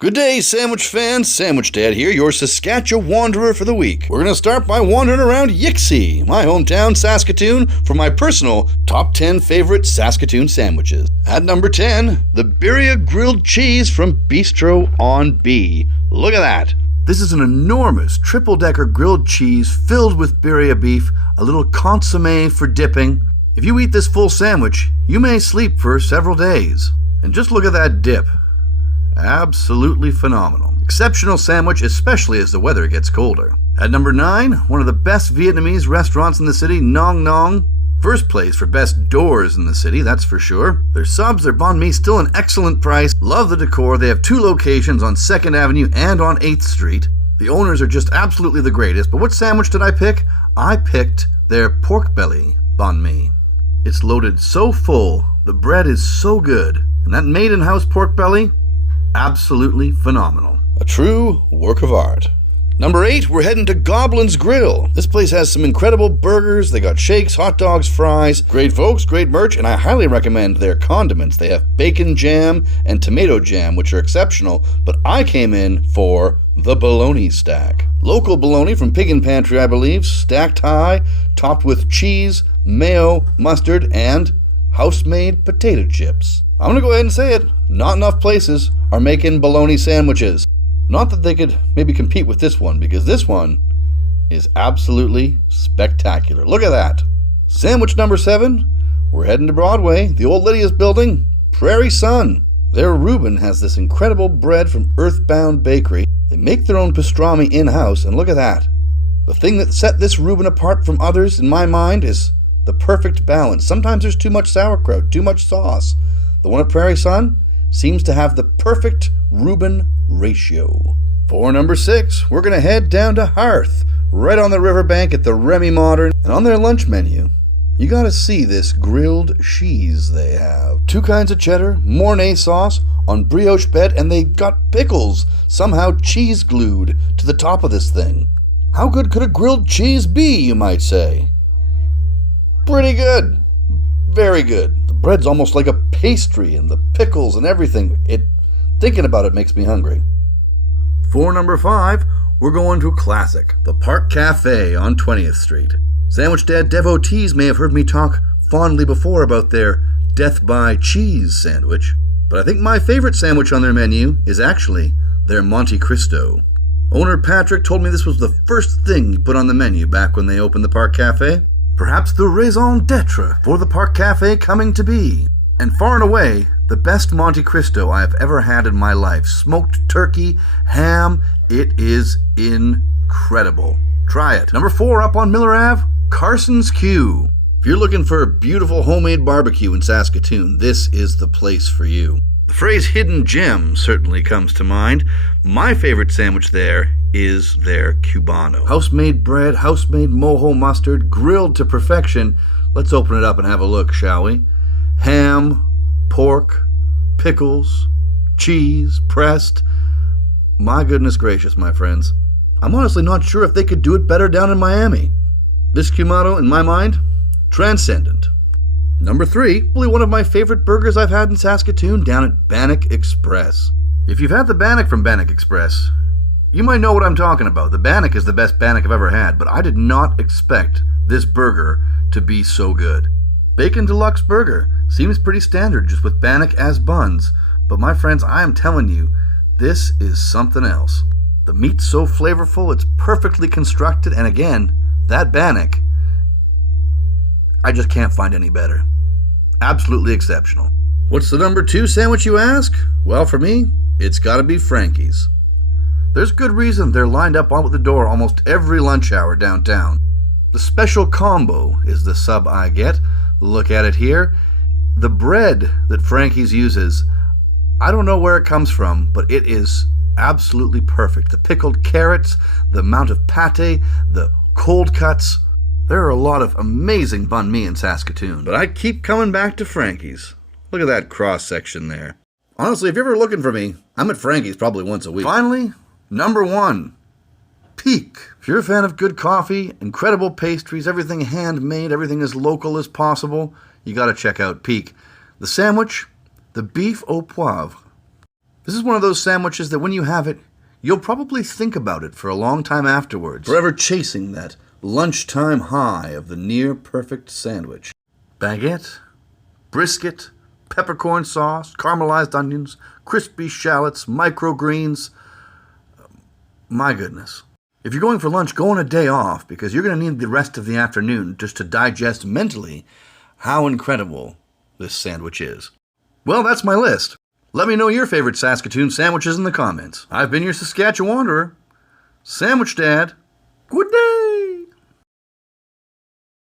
Good day, sandwich fans. Sandwich Dad here, your Saskatchewanderer for the week. We're going to start by wandering around Yixie, my hometown, Saskatoon, for my personal top 10 favorite Saskatoon sandwiches. At number 10, the Birria grilled cheese from Bistro on B. Look at that. This is an enormous triple-decker grilled cheese filled with Birria beef, a little consommé for dipping. If you eat this full sandwich, you may sleep for several days. And just look at that dip. Absolutely phenomenal. Exceptional sandwich, especially as the weather gets colder. At number 9, one of the best Vietnamese restaurants in the city, Nong. First place for best doors in the city, that's for sure. Their subs, their banh mi, still an excellent price. Love the decor. They have 2 locations on 2nd Avenue and on 8th Street. The owners are just absolutely the greatest. But what sandwich did I pick? I picked their pork belly banh mi. It's loaded so full. The bread is so good. And that made-in-house pork belly, absolutely phenomenal. A true work of art. Number 8, we're heading to Goblin's Grill. This place has some incredible burgers. They got shakes, hot dogs, fries. Great folks, great merch, and I highly recommend their condiments. They have bacon jam and tomato jam, which are exceptional, but I came in for the bologna stack. Local bologna from Pig Pantry, I believe, stacked high, topped with cheese, mayo, mustard, and house-made potato chips. I'm going to go ahead and say it. Not enough places are making bologna sandwiches. Not that they could maybe compete with this one, because this one is absolutely spectacular. Look at that. Sandwich number 7, we're heading to Broadway, the old Lydia's building, Prairie Sun. Their Reuben has this incredible bread from Earthbound Bakery. They make their own pastrami in-house, and look at that. The thing that set this Reuben apart from others, in my mind, is the perfect balance. Sometimes there's too much sauerkraut, too much sauce. The one at Prairie Sun seems to have the perfect Reuben ratio. For number 6, we're going to head down to Hearth, right on the riverbank at the Remy Modern. And on their lunch menu, you got to see this grilled cheese they have. 2 kinds of cheddar, Mornay sauce on brioche bed, and they got pickles somehow cheese glued to the top of this thing. How good could a grilled cheese be, you might say? Pretty good. Very good. The bread's almost like a pastry, and the pickles and everything. Thinking about it makes me hungry. For number 5, we're going to a classic, the Park Cafe on 20th Street. Sandwich Dad devotees may have heard me talk fondly before about their death by cheese sandwich, but I think my favorite sandwich on their menu is actually their Monte Cristo. Owner Patrick told me this was the first thing he put on the menu back when they opened the Park Cafe. Perhaps the raison d'etre for the Park Cafe coming to be. And far and away, the best Monte Cristo I have ever had in my life. Smoked turkey, ham, it is incredible. Try it. Number 4, up on Miller Ave, Carson's Q. If you're looking for a beautiful homemade barbecue in Saskatoon, this is the place for you. The phrase hidden gem certainly comes to mind. My favorite sandwich there is their Cubano. House-made bread, house-made mojo mustard, grilled to perfection. Let's open it up and have a look, shall we? Ham, pork, pickles, cheese, pressed. My goodness gracious, my friends. I'm honestly not sure if they could do it better down in Miami. This Cubano, in my mind, transcendent. Number 3, probably one of my favorite burgers I've had in Saskatoon, down at Bannock Express. If you've had the Bannock from Bannock Express, you might know what I'm talking about. The Bannock is the best Bannock I've ever had, but I did not expect this burger to be so good. Bacon Deluxe burger seems pretty standard, just with Bannock as buns, but my friends, I am telling you, this is something else. The meat's so flavorful, it's perfectly constructed, and again, that Bannock, I just can't find any better. Absolutely exceptional. What's the number 2 sandwich, you ask? Well, for me, it's gotta be Franky's. There's good reason they're lined up out the door almost every lunch hour downtown. The special combo is the sub I get. Look at it here. The bread that Franky's uses, I don't know where it comes from, but it is absolutely perfect. The pickled carrots, the amount of pate, the cold cuts. There are a lot of amazing banh mi in Saskatoon, but I keep coming back to Franky's. Look at that cross-section there. Honestly, if you're ever looking for me, I'm at Franky's probably once a week. Finally, number 1, Pique. If you're a fan of good coffee, incredible pastries, everything handmade, everything as local as possible, you gotta check out Pique. The sandwich, the beef au poivre. This is one of those sandwiches that when you have it, you'll probably think about it for a long time afterwards, forever chasing that lunchtime high of the near-perfect sandwich. Baguette, brisket, peppercorn sauce, caramelized onions, crispy shallots, microgreens. My goodness. If you're going for lunch, go on a day off because you're going to need the rest of the afternoon just to digest mentally how incredible this sandwich is. Well, that's my list. Let me know your favorite Saskatoon sandwiches in the comments. I've been your Saskatchewanderer, Sandwich Dad. Good day.